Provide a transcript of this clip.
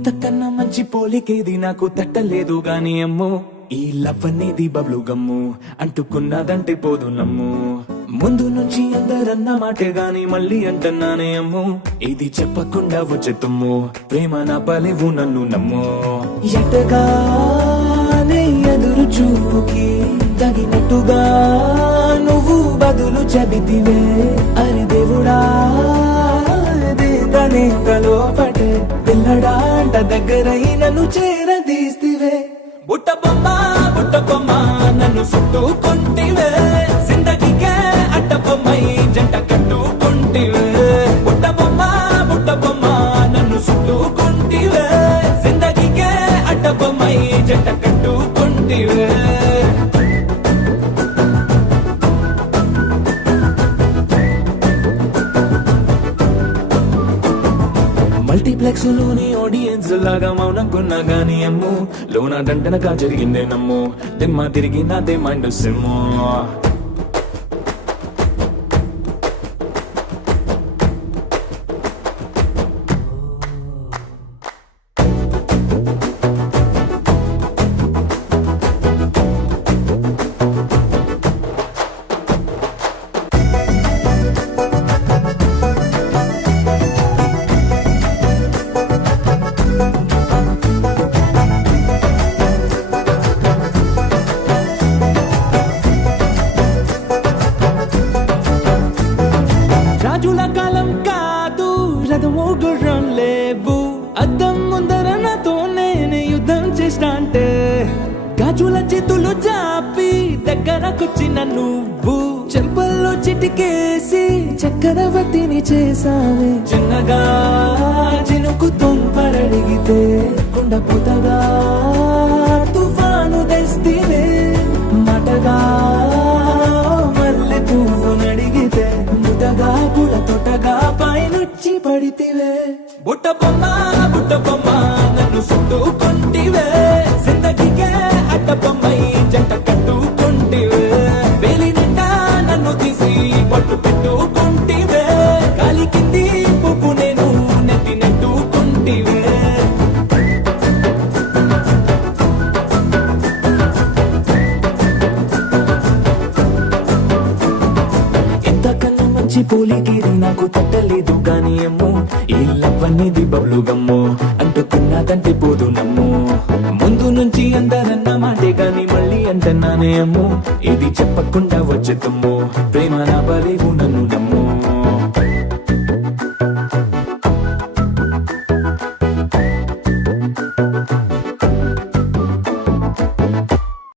ఇంతకన్నా మంచి పోలికేది నాకు తట్టలేదు గాని అమ్మో ఈ లవ్ అనేది బబ్లు గమ్ము అంటుకున్నదంటే పోదు నమ్ము ముందు నుంచి అందరన్న మాటే గాని మళ్ళీ అంటున్నానే అమ్ము ఇది చెప్పకుండా వచ్చే తుమ్ము ప్రేమ నా పలేవు నన్ను నమ్ము ఎటగానే ఎదురు చూపుకి తగినట్టుగా నువ్వు బదులు చెబితివే అరే దేవుడా దేదనే లోపటే పిల్లడా అంట దగ్గరై నన్ను చేరదీస్తివే బుట్ట బొమ్మ నన్ను చుట్టుకుంటివే జిందగీకే అడ్డ బొమ్మై జంట కట్టుకుంటివే బుట్ట బొమ్మ నన్ను చుట్టుకుంటివే జిందగీకే అడ్డ బొమ్మై జంట కట్టుకుంటివే మల్టీప్లెక్స్ లోని ఆడియన్స్ లాగా మౌనంకున్నా గానీ అమ్ము లోన దండనగా జరిగిందే నమ్ము దిమ్మ తిరిగి నాదే మైండ్ సిమ్ము రాజుల కాలం కాదు రథమో గుర్రం లేవు అద్దం ముందర నాతో నేనే యుద్ధం చేస్తా అంటే గాజుల చేతులు జాపి దగ్గరకొచ్చిన నువ్వు చెంపల్లో చిటికేసి చక్రవర్తిని చేసావే చిన్నగా చినుకు తుంపరడిగితే కుండపోతగా తుఫాను తెస్తివే మటగా మల్లె పువ్వు నడిగితే ముదగా పుల తొటగా పైనొచ్చి పడితివే బుట్ట బొమ్మ నన్ను చుట్టుకుంటివే జిందగీకే అడ్డ బొమ్మై జంట కట్టుకుంటివే వేలి నిండా నన్ను తీసి పట్టు పెట్టుకుంటివే కాలి కింది పువ్వు నేను నెత్తి నెట్టుకుంటివే ఎంతకన్నా మంచి పోలికేది నాకు తట్టలేదు గాని అమ్ము ఈ లవ్ అనేది బబ్లు గమ్ము అంటుకున్నదంటే పోదు నమ్ము ముందు నుంచి అందరన్న మాటే గాని మళ్ళీ అంటున్నానే అమ్ము ఇది చెప్పకుండా వచ్చే తుమ్ము ప్రేమ నా బలేవు నన్ను నమ్ము